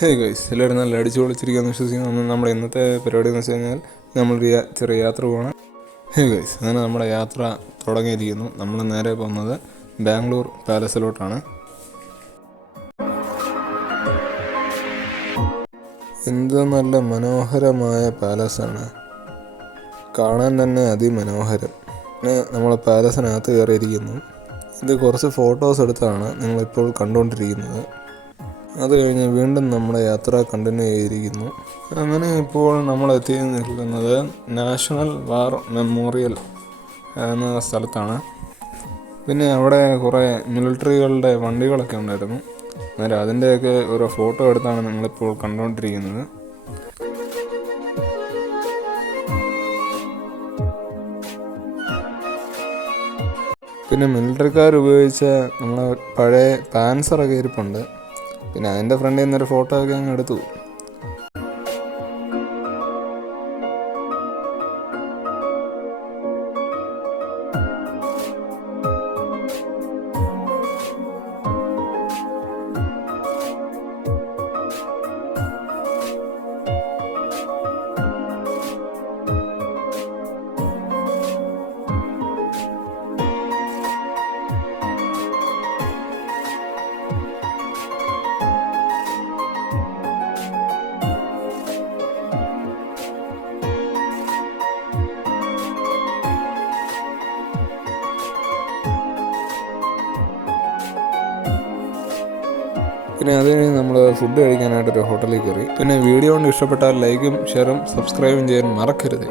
Hey guys, എല്ലാവരും നല്ല അടിച്ചു പൊളിച്ചിരിക്കുകയെന്ന് വിശ്വസിക്കുന്നു. നമ്മുടെ ഇന്നത്തെ പരിപാടി എന്ന് വെച്ച് കഴിഞ്ഞാൽ നമ്മളൊരു ചെറിയ യാത്ര പോകണം. ഹേ ഗൈസ്, അങ്ങനെ നമ്മുടെ യാത്ര തുടങ്ങിയിരിക്കുന്നു. നമ്മൾ നേരെ പോകുന്നത് ബാംഗ്ലൂർ പാലസിലോട്ടാണ്. എന്ത് നല്ല മനോഹരമായ പാലസാണ്, കാണാൻ തന്നെ അതിമനോഹരം. പിന്നെ നമ്മൾ പാലസിനകത്ത് കയറിയിരിക്കുന്നു. ഇത് കുറച്ച് ഫോട്ടോസ് എടുത്താണ് നിങ്ങളിപ്പോൾ കണ്ടുകൊണ്ടിരിക്കുന്നത്. അത് കഴിഞ്ഞ് വീണ്ടും നമ്മുടെ യാത്ര കണ്ടിന്യൂ ചെയ്തിരിക്കുന്നു. അങ്ങനെ ഇപ്പോൾ നമ്മൾ എത്തി നിൽക്കുന്നത് നാഷണൽ വാർ മെമ്മോറിയൽ എന്ന സ്ഥലത്താണ്. പിന്നെ അവിടെ കുറേ മിലിറ്ററികളുടെ വണ്ടികളൊക്കെ ഉണ്ടായിരുന്നു. അന്നേരം അതിൻ്റെയൊക്കെ ഓരോ ഫോട്ടോ എടുത്താണ് നിങ്ങളിപ്പോൾ കണ്ടുകൊണ്ടിരിക്കുന്നത്. പിന്നെ മിലിറ്ററിക്കാർ ഉപയോഗിച്ച നമ്മളെ പഴയ പാൻസറൊക്കെ ഇരിപ്പുണ്ട്. പിന്നെ അതിൻ്റെ ഫ്രണ്ടിൽ നിന്നൊരു ഫോട്ടോ ഒക്കെ അങ്ങ് എടുത്തു. പിന്നെ അത് കഴിഞ്ഞ് നമ്മൾ ഫുഡ് കഴിക്കാനായിട്ടൊരു ഹോട്ടലിൽ കയറി. പിന്നെ വീഡിയോ കൊണ്ട് ഇഷ്ടപ്പെട്ടാൽ ലൈക്കും ഷെയറും സബ്സ്ക്രൈബും ചെയ്യാൻ മറക്കരുത്.